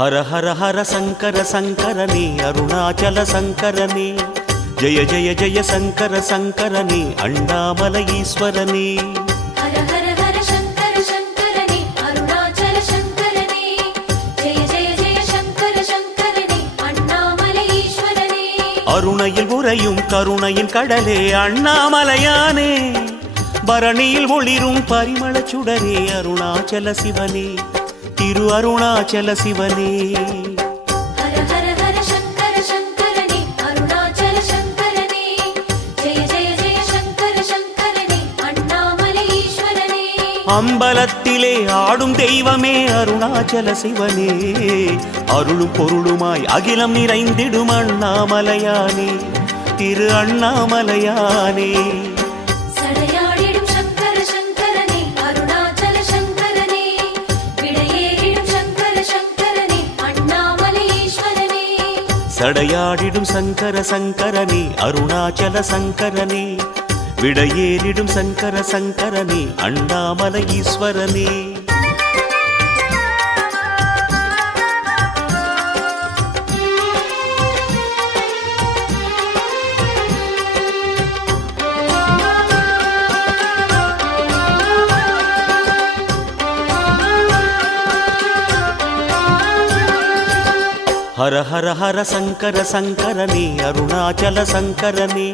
హర హర హర శంకర శంకరని అరుణాచల శంకరని జయ జయ జయ శంకర శంకరని అన్నామల ఈశ్వరని హర హర హర శంకర శంకరని అరుణాచల శంకరని జయ జయ జయ శంకర శంకరని అన్నామల ఈశ్వరని அருணையில் உறையும் கருணையின் கடலே அண்ணாமலையானே பரணியில் ஒளிரும் பரிமள சுடரே அருணாச்சல சிவனே திரு அருணாச்சல சிவனே ஹர ஹர ஹர சங்கர சங்கரனே அருணாச்சல சங்கரனே ஜெய ஜெய ஜெய சங்கர சங்கரனே அண்ணாமலை ஈஸ்வரனே அம்பலத்திலே ஆடும் தெய்வமே அருணாச்சல சிவனே அருளும் பொருளுமாய் அகிலம் நிறைந்திடும் அண்ணாமலையானே திரு அண்ணாமலையானே சடையாடிடும் சங்கர சங்கரனே அருணாச்சல சங்கரனே விடையேறிடும் சங்கர சங்கரனே அண்ணாமலை ஈஸ்வரனே ஹர ஹர ஹர சங்கர சங்கரனே அருணாச்சல சங்கரனே